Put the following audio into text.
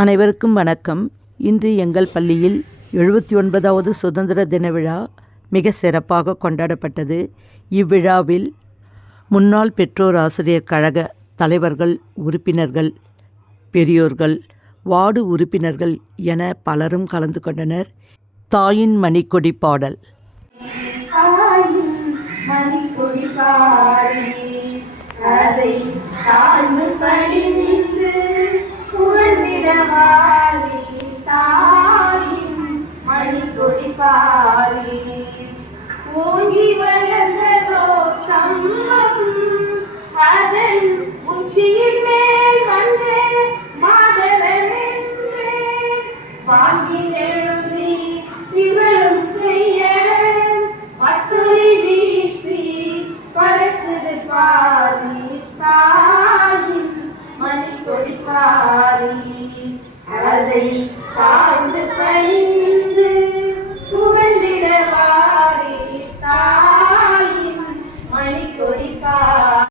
அனைவருக்கும் வணக்கம். இன்று எங்கள் பள்ளியில் எழுபத்தி ஒன்பதாவது சுதந்திர தின விழா மிக சிறப்பாக கொண்டாடப்பட்டது. இவ்விழாவில் முன்னாள் பெற்றோர் ஆசிரியர் கழக தலைவர்கள் உறுப்பினர்கள் பெரியோர்கள் வார்டு உறுப்பினர்கள் என பலரும் கலந்து கொண்டனர். தாயின் மணிக்கொடி பாடல். தாயின் மணிக்கொடி அதை பாரி. ஓங்கி வளர்ந்ததோ தம்மம் அதன் உச்சியின் மேல் வந்து மாதவமென்றே வாங்கி எழுதி திகழும் செய்ய மட்டுரை வீசி பறக்குது பாரி. தாயின் மணி கொடி பாரி. அதை தாழ்ந்து பணிந்து மணி கொடி பாரி